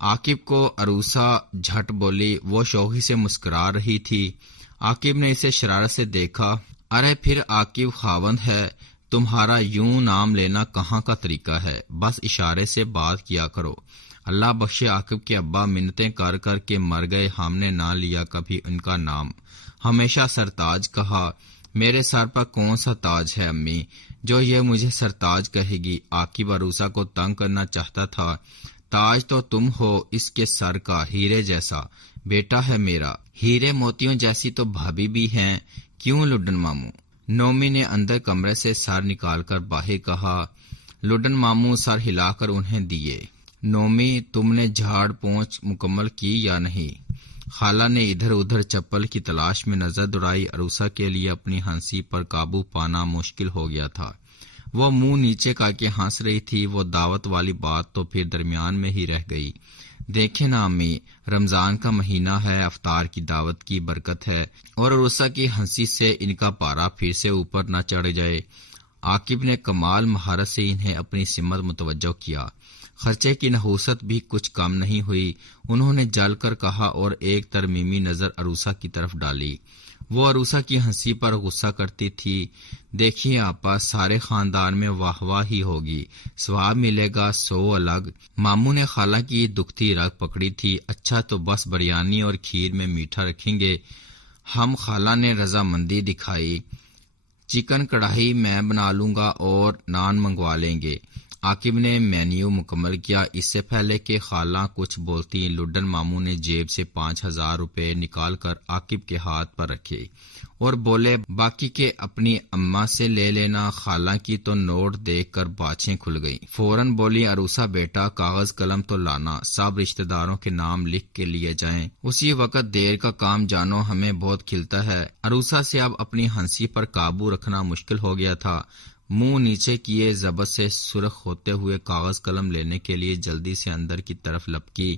عاقب کو عروسہ جھٹ بولی، وہ شوخی سے مسکرا رہی تھی۔ عاقب نے اسے شرارت سے دیکھا۔ ارے پھر عاقب خاوند ہے، تمہارا یوں نام لینا کہاں کا طریقہ ہے؟ بس اشارے سے بات کیا کرو۔ اللہ بخشے عاقب کے ابا منتیں کر کر کے مر گئے، ہم نے نہ لیا کبھی ان کا نام، ہمیشہ سرتاج کہا۔ میرے سر پر کون سا تاج ہے امی جو یہ مجھے سرتاج کہے گی؟ عاقب عروسہ کو تنگ کرنا چاہتا تھا۔ تاج تو تم ہو اس کے سر کا، ہیرے جیسا بیٹا ہے میرا، ہیرے موتیوں جیسی تو بھابھی بھی ہیں، کیوں لڈن ماموں؟ نومی نے اندر کمرے سے سر نکال کر باہر کہا۔ لڈن ماموں سر ہلا کر انہیں دیے۔ نومی تم نے جھاڑ پونچھ مکمل کی یا نہیں؟ خالہ نے ادھر ادھر چپل کی تلاش میں نظر دوڑائی۔ عروسہ کے لیے اپنی ہنسی پر قابو پانا مشکل ہو گیا تھا۔ وہ منہ نیچے کر کے ہنس رہی تھی۔ وہ دعوت والی بات تو پھر درمیان میں ہی رہ گئی۔ دیکھیں نا امی، رمضان کا مہینہ ہے، افطار کی دعوت کی برکت ہے، اور عروسہ کی ہنسی سے ان کا پارا پھر سے اوپر نہ چڑھ جائے۔ عاقب نے کمال مہارت سے انہیں اپنی سمت متوجہ کیا۔ خرچے کی نحوست بھی کچھ کم نہیں ہوئی۔ انہوں نے جل کر کہا اور ایک ترمیمی نظر عروسہ کی طرف ڈالی۔ وہ عروسہ کی ہنسی پر غصہ کرتی تھی۔ دیکھیے آپا، سارے خاندان میں واہ واہ ہی ہوگی، ثواب ملے گا 100 الگ۔ ماموں نے خالہ کی دکھتی رگ پکڑی تھی۔ اچھا تو بس بریانی اور کھیر میں میٹھا رکھیں گے ہم۔ خالہ نے رضامندی دکھائی۔ چکن کڑھائی میں بنا لوں گا اور نان منگوا لیں گے۔ عاقب نے مینیو مکمل کیا۔ اس سے پہلے کہ خالہ کچھ بولتی، لڈن ماموں نے جیب سے 5000 روپے نکال کر عاقب کے ہاتھ پر رکھے اور بولے، باقی کے اپنی اماں سے لے لینا۔ خالہ کی تو نوٹ دیکھ کر باچھیں کھل گئیں۔ فوراً بولی، عروسہ بیٹا کاغذ قلم تو لانا، سب رشتہ داروں کے نام لکھ کے لیے جائیں۔ اسی وقت دیر کا کام جانو ہمیں بہت کھلتا ہے۔ عروسہ سے اب اپنی ہنسی پر قابو رکھنا مشکل ہو گیا تھا۔ منہ نیچے کیے ضبط سے سرخ ہوتے ہوئے کاغذ قلم لینے کے لیے جلدی سے اندر کی طرف لپکی۔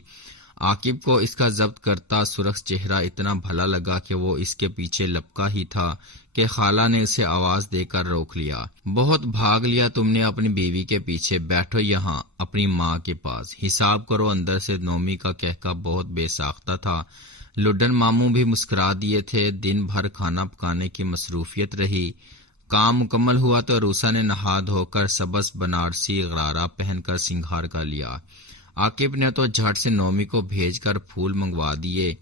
عاقب کو اس کا ضبط کرتا سرخ چہرہ اتنا بھلا لگا کہ وہ اس کے پیچھے لپکا ہی تھا کہ خالہ نے اسے آواز دے کر روک لیا۔ بہت بھاگ لیا تم نے اپنی بیوی کے پیچھے، بیٹھو یہاں اپنی ماں کے پاس، حساب کرو اندر سے۔ نومی کا کہکا بہت بے ساختہ تھا۔ لڈن ماموں بھی مسکرا دیے تھے۔ دن بھر کھانا پکانے کی مصروفیت رہی۔ کام مکمل ہوا تو عروسہ نے نہا دھو کر سبز بنارسی غرارہ پہن کر سنگھار کر لیا۔ عاقب نے تو جھٹ سے نومی کو بھیج کر پھول منگوا دیے۔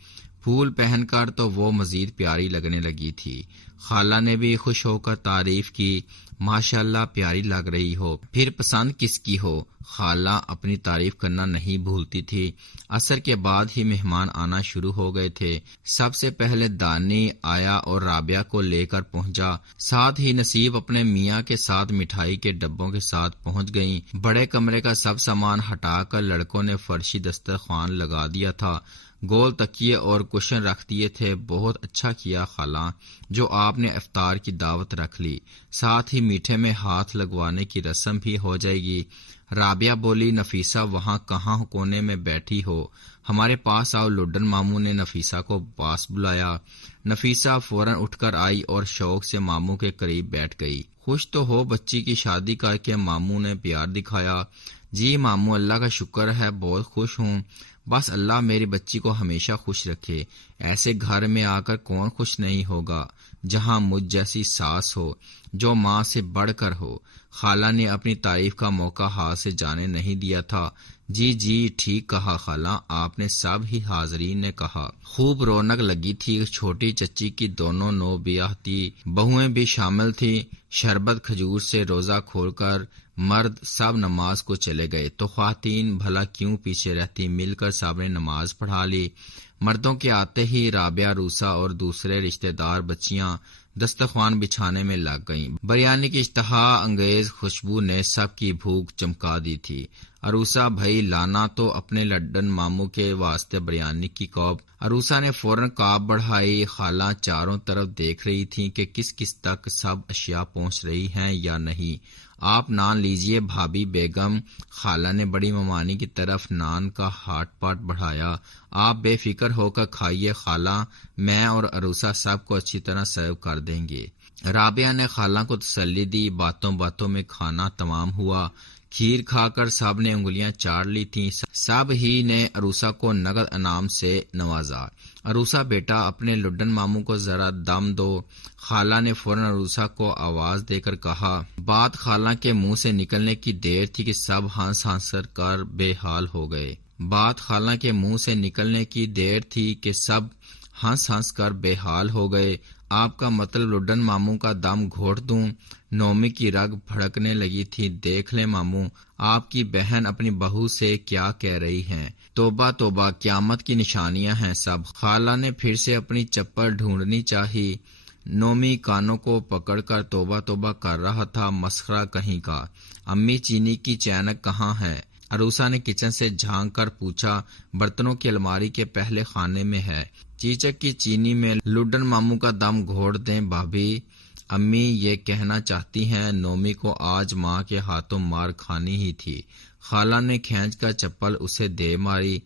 پھول پہن کر تو وہ مزید پیاری لگنے لگی تھی۔ خالہ نے بھی خوش ہو کر تعریف کی، ماشاءاللہ پیاری لگ رہی ہو۔ پھر پسند کس کی ہو؟ خالہ اپنی تعریف کرنا نہیں بھولتی تھی۔ عصر کے بعد ہی مہمان آنا شروع ہو گئے تھے۔ سب سے پہلے دانی آیا اور رابعہ کو لے کر پہنچا۔ ساتھ ہی نصیب اپنے میاں کے ساتھ مٹھائی کے ڈبوں کے ساتھ پہنچ گئیں۔ بڑے کمرے کا سب سامان ہٹا کر لڑکوں نے فرشی دسترخوان لگا دیا تھا، گول تکیے اور کشن رکھ دیے تھے۔ بہت اچھا کیا خالہ جو آپ نے افطار کی دعوت رکھ لی، ساتھ ہی میٹھے میں ہاتھ لگوانے کی رسم بھی ہو جائے گی۔ رابعہ بولی، نفیسہ وہاں کہاں کونے میں بیٹھی ہو، ہمارے پاس آؤ۔ لڈن ماموں نے نفیسہ کو پاس بلایا۔ نفیسہ فوراً اٹھ کر آئی اور شوق سے ماموں کے قریب بیٹھ گئی۔ خوش تو ہو بچی کی شادی کر کے؟ ماموں نے پیار دکھایا۔ جی ماموں، اللہ کا شکر ہے، بہت خوش ہوں۔ بس اللہ میری بچی کو ہمیشہ خوش رکھے۔ ایسے گھر میں آ کر کون خوش نہیں ہوگا جہاں مجھ جیسی ساس ہو جو ماں سے بڑھ کر ہو۔ خالہ نے اپنی تعریف کا موقع ہاتھ سے جانے نہیں دیا تھا۔ جی جی ٹھیک کہا خالہ، آپ نے، سب ہی حاضرین نے کہا۔ خوب رونق لگی تھی۔ چھوٹی چچی کی دونوں نو بیاہتی بہویں بھی شامل تھیں۔ شربت کھجور سے روزہ کھول کر مرد سب نماز کو چلے گئے تو خواتین بھلا کیوں پیچھے رہتی، مل کر سب نے نماز پڑھا لی۔ مردوں کے آتے ہی رابعہ، عروسہ اور دوسرے رشتہ دار بچیاں دسترخوان بچھانے میں لگ گئیں۔ بریانی کی اشتہا انگیز خوشبو نے سب کی بھوک چمکا دی تھی۔ عروسہ بھائی لانا تو اپنے لڈن ماموں کے واسطے بریانی کی کوب۔ عروسہ نے فوراً کاب بڑھائی۔ خالہ چاروں طرف دیکھ رہی تھیں کہ کس کس تک سب اشیاء پہنچ رہی ہیں یا نہیں۔ آپ نان لیجئے بھابھی بیگم۔ خالہ نے بڑی ممانی کی طرف نان کا ہاٹ پاٹ بڑھایا۔ آپ بے فکر ہو کر کھائیے خالہ، میں اور عروسہ سب کو اچھی طرح سرو کر دیں گے۔ رابعہ نے خالہ کو تسلی دی۔ باتوں باتوں میں کھانا تمام ہوا۔ کھیر کھا کر سب نے انگلیاں چاٹ لی تھیں۔ سب ہی نے عروسہ کو نقد انعام سے نوازا۔ عروسہ بیٹا اپنے لڈن ماموں کو ذرا دم دو۔ خالہ نے فوراً عروسہ کو آواز دے کر کہا۔ بات خالہ کے منہ سے نکلنے کی دیر تھی کہ سب ہنس ہنس کر بے حال ہو گئے۔ بات خالہ کے منہ سے نکلنے کی دیر تھی کہ سب ہنس ہنس کر بے حال ہو گئے۔ آپ کا مطلب لڈن ماموں کا دم گھوٹ دوں؟ نومی کی رگ بھڑکنے لگی تھی۔ دیکھ لیں ماموں، آپ کی بہن اپنی بہو سے کیا کہہ رہی ہیں۔ توبہ توبہ، قیامت کی نشانیاں ہیں سب۔ خالہ نے پھر سے اپنی چپل ڈھونڈنی چاہی۔ نومی کانوں کو پکڑ کر توبہ توبہ کر رہا تھا۔ مسخرہ کہیں کا۔ امی چینی کی چینک کہاں ہے؟ عروسہ نے کچن سے جھانک کر پوچھا۔ برتنوں کی الماری کے پہلے خانے میں ہے۔ چیچک کی چینی میں لڈن ماموں کا دم گھوڑ دیں بھابھی۔ امی یہ کہنا چاہتی ہیں نومی کو آج ماں کے ہاتھوں مار کھانی ہی تھی۔ خالہ نے کھینچ کر چپل اسے دے ماری،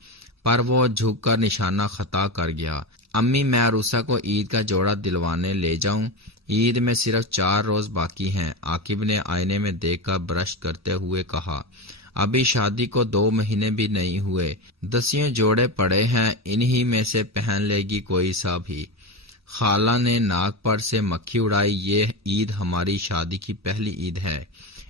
پر وہ جھک کر نشانہ خطا کر گیا۔ امی میں عروسہ کو عید کا جوڑا دلوانے لے جاؤں؟ عید میں صرف 4 روز باقی ہیں، عاقب نے آئینے میں دیکھ کر برش کرتے ہوئے کہا۔ ابھی شادی کو 2 مہینے بھی نہیں ہوئے، 10 جوڑے پڑے ہیں، انہی میں سے پہن لے گی کوئی سا بھی۔ خالہ نے ناک پر سے مکھی اڑائی۔ یہ عید ہماری شادی کی پہلی عید ہے،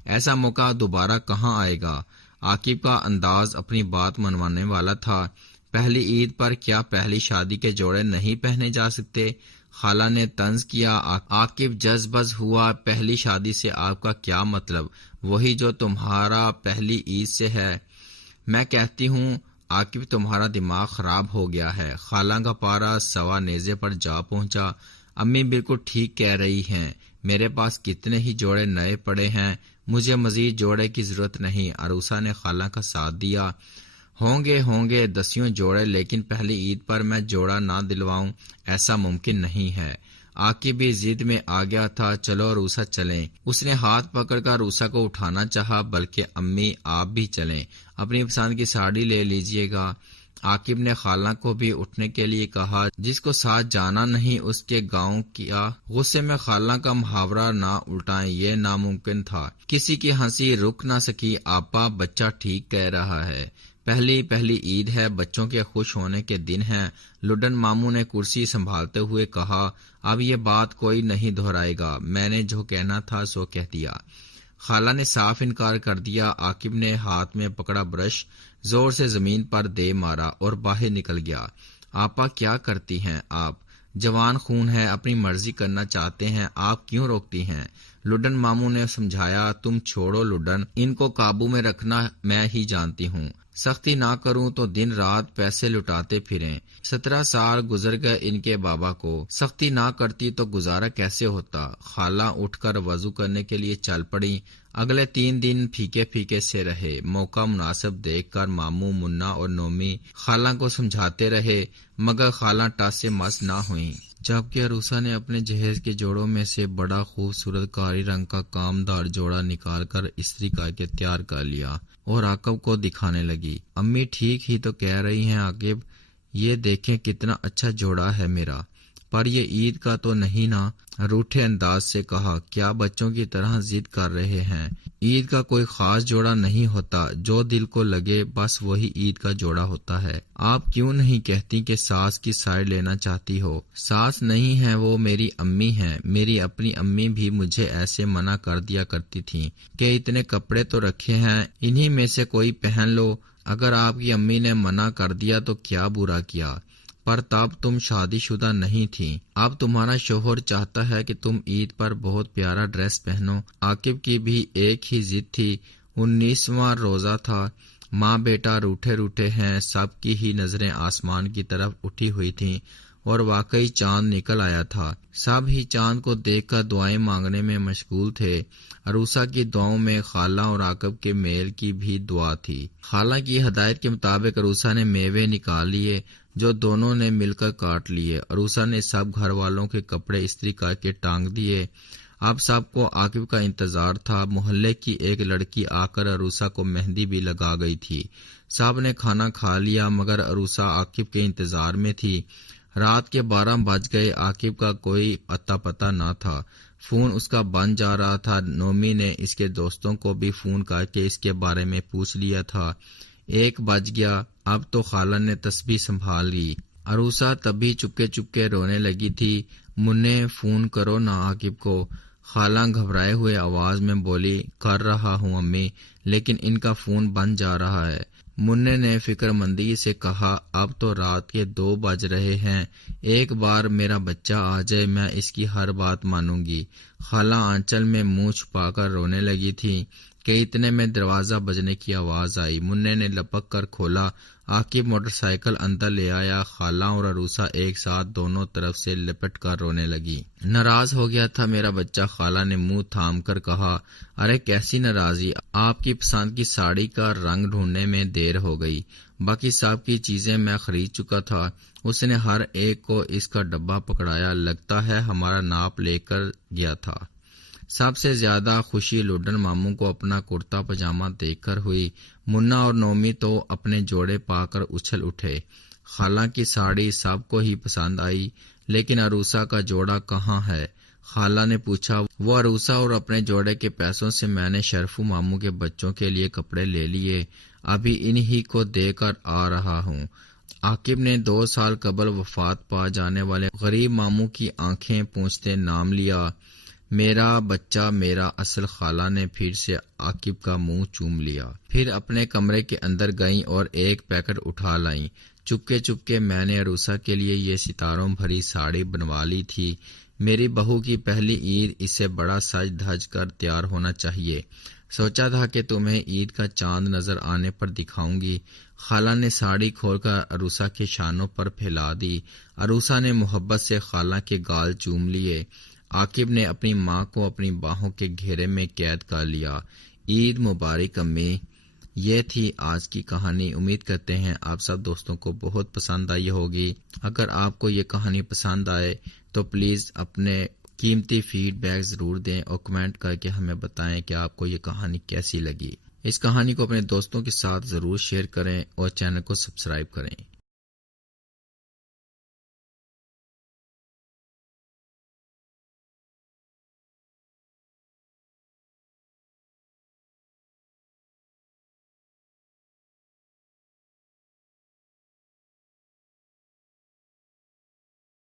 ایسا موقع دوبارہ کہاں آئے گا؟ عاقب کا انداز اپنی بات منوانے والا تھا۔ پہلی عید پر کیا پہلی شادی کے جوڑے نہیں پہنے جا سکتے؟ خالہ نے طنز کیا۔ عاقب جذبز ہوا۔ پہلی شادی سے آپ کا کیا مطلب؟ وہی جو تمہارا پہلی عید سے ہے۔ میں کہتی ہوں عاقب تمہارا دماغ خراب ہو گیا ہے۔ خالہ کا پارا سوا نیزے پر جا پہنچا۔ امی بالکل ٹھیک کہہ رہی ہیں، میرے پاس کتنے ہی جوڑے نئے پڑے ہیں، مجھے مزید جوڑے کی ضرورت نہیں۔ عروسہ نے خالہ کا ساتھ دیا۔ ہوں گے 10 جوڑے، لیکن پہلی عید پر میں جوڑا نہ دلواؤں، ایسا ممکن نہیں ہے۔ عاقب بھی ضد میں آ گیا تھا۔ چلو عروسہ چلیں۔ اس نے ہاتھ پکڑ کر عروسہ کو اٹھانا چاہا، بلکہ امی آپ بھی چلیں، اپنی پسند کی ساڑی لے لیجئے گا۔ عاقب نے خالہ کو بھی اٹھنے کے لیے کہا۔ جس کو ساتھ جانا نہیں اس کے گاؤں کیا؟ غصے میں خالہ کا محاورہ نہ الٹائیں، یہ ناممکن تھا۔ کسی کی ہنسی رک نہ سکی۔ آپا بچہ ٹھیک کہہ رہا ہے، پہلی عید ہے، بچوں کے خوش ہونے کے دن ہیں۔ لڈن ماموں نے کرسی سنبھالتے ہوئے کہا۔ اب یہ بات کوئی نہیں دہرائے گا، میں نے جو کہنا تھا سو کہہ دیا۔ خالہ نے صاف انکار کر دیا۔ عاقب نے ہاتھ میں پکڑا برش زور سے زمین پر دے مارا اور باہر نکل گیا۔ آپا کیا کرتی ہیں آپ؟ جوان خون ہے، اپنی مرضی کرنا چاہتے ہیں، آپ کیوں روکتی ہیں؟ لڈن ماموں نے سمجھایا۔ تم چھوڑو لڈن، ان کو قابو میں رکھنا میں ہی جانتی ہوں۔ سختی نہ کروں تو دن رات پیسے لٹاتے پھریں۔ 17 سال گزر گئے ان کے بابا کو، سختی نہ کرتی تو گزارا کیسے ہوتا؟ خالہ اٹھ کر وضو کرنے کے لیے چل پڑی۔ اگلے 3 دن پھیکے سے رہے۔ موقع مناسب دیکھ کر ماموں، منا اور نومی خالہ کو سمجھاتے رہے، مگر خالہ ٹس سے مس نہ ہوئیں۔ جبکہ عروسہ نے اپنے جہیز کے جوڑوں میں سے بڑا خوبصورت کاری رنگ کا کامدار جوڑا نکال کر استری کر کے تیار کر لیا اور عاقب کو دکھانے لگی۔ امی ٹھیک ہی تو کہہ رہی ہیں عاقب، یہ دیکھیں کتنا اچھا جوڑا ہے میرا، پر یہ عید کا تو نہیں نا؟ روٹھے انداز سے کہا۔ کیا بچوں کی طرح ضد کر رہے ہیں؟ عید کا کوئی خاص جوڑا نہیں ہوتا، جو دل کو لگے بس وہی عید کا جوڑا ہوتا ہے۔ آپ کیوں نہیں کہتی کہ ساس کی سائڈ لینا چاہتی ہو؟ ساس نہیں ہے وہ، میری امی ہیں۔ میری اپنی امی بھی مجھے ایسے منع کر دیا کرتی تھیں کہ اتنے کپڑے تو رکھے ہیں، انہی میں سے کوئی پہن لو۔ اگر آپ کی امی نے منع کر دیا تو کیا برا کیا؟ پر تب تم شادی شدہ نہیں تھی۔ اب تمہارا شوہر چاہتا ہے کہ تم عید پر بہت پیارا ڈریس پہنو۔ عاقب کی بھی ایک ہی ضد تھی۔ 19واں روزہ تھا۔ ماں بیٹا روٹھے ہیں۔ سب کی ہی نظریں آسمان کی طرف اٹھی ہوئی تھیں اور واقعی چاند نکل آیا تھا۔ سب ہی چاند کو دیکھ کر دعائیں مانگنے میں مشغول تھے۔ عروسہ کی دعاؤں میں خالہ اور عاقب کے میل کی بھی دعا تھی۔ خالہ کی ہدایت کے مطابق عروسہ نے میوے نکال لیے جو دونوں نے مل کر کاٹ لیے۔ عروسہ نے سب گھر والوں کے کپڑے استری کر کے ٹانگ دیے۔ اب سب کو عاقب کا انتظار تھا۔ محلے کی ایک لڑکی آ کر عروسہ کو مہندی بھی لگا گئی تھی۔ سب نے کھانا کھا لیا مگر عروسہ عاقب کے انتظار میں تھی۔ رات کے 12 بج گئے، عاقب کا کوئی اتا پتہ نہ تھا۔ فون اس کا بند جا رہا تھا۔ نومی نے اس کے دوستوں کو بھی فون کر کے اس کے بارے میں پوچھ لیا تھا۔ 1 بج گیا، اب تو خالہ نے تسبیح سنبھال لی۔ عروسہ تبھی چپکے رونے لگی تھی۔ مننے فون کرو نا عاقب کو۔ خالہ گھبرائے ہوئے آواز میں بولی، کر رہا ہوں امی، لیکن ان کا فون بند جا رہا ہے۔ مننے نے فکر مندی سے کہا، اب تو رات کے 2 بج رہے ہیں، ایک بار میرا بچہ آ جائے میں اس کی ہر بات مانوں گی۔ خالہ آنچل میں منہ چھپا کر رونے لگی تھی کہ اتنے میں دروازہ بجنے کی آواز آئی۔ مننے نے لپک کر کھولا۔ عاقب موٹر سائیکل اندر لے آیا۔ خالہ اور عروسہ ایک ساتھ دونوں طرف سے لپٹ کر رونے لگی۔ ناراض ہو گیا تھا میرا بچہ، خالہ نے منہ تھام کر کہا۔ ارے کیسی ناراضی، آپ کی پسند کی ساڑی کا رنگ ڈھونڈنے میں دیر ہو گئی، باقی سب کی چیزیں میں خرید چکا تھا۔ اس نے ہر ایک کو اس کا ڈبہ پکڑایا، لگتا ہے ہمارا ناپ لے کر گیا تھا۔ سب سے زیادہ خوشی لڈن ماموں کو اپنا کرتا پاجامہ دیکھ کر ہوئی۔ منا اور نومی تو اپنے جوڑے پا کر اچھل اٹھے۔ خالہ کی ساڑی سب کو ہی پسند آئی، لیکن عروسہ کا جوڑا کہاں ہے؟ خالہ نے پوچھا۔ وہ عروسہ اور اپنے جوڑے کے پیسوں سے میں نے شرفو ماموں کے بچوں کے لیے کپڑے لے لیے، ابھی انہی کو دے کر آ رہا ہوں۔ عاقب نے 2 سال قبل وفات پا جانے والے غریب ماموں کی آنکھیں پوچھتے نام لیا۔ میرا بچہ میرا اصل۔ خالہ نے پھر سے عاقب کا منہ چوم لیا، پھر اپنے کمرے کے اندر گئیں اور ایک پیکٹ اٹھا لائیں۔ چپکے میں نے عروسہ کے لیے یہ ستاروں بھری ساڑی بنوا لی تھی۔ میری بہو کی پہلی عید، اسے بڑا سج دھج کر تیار ہونا چاہیے۔ سوچا تھا کہ تمہیں عید کا چاند نظر آنے پر دکھاؤں گی۔ خالہ نے ساڑی کھول کر عروسہ کے شانوں پر پھیلا دی۔ عروسہ نے محبت سے خالہ کے گال چوم لیے۔ عاقب نے اپنی ماں کو اپنی باہوں کے گھیرے میں قید کر لیا۔ عید مبارک امی۔ یہ تھی آج کی کہانی۔ امید کرتے ہیں آپ سب دوستوں کو بہت پسند آئی ہوگی۔ اگر آپ کو یہ کہانی پسند آئے تو پلیز اپنے قیمتی فیڈ بیک ضرور دیں اور کمنٹ کر کے ہمیں بتائیں کہ آپ کو یہ کہانی کیسی لگی۔ اس کہانی کو اپنے دوستوں کے ساتھ ضرور شیئر کریں اور چینل کو سبسکرائب کریں۔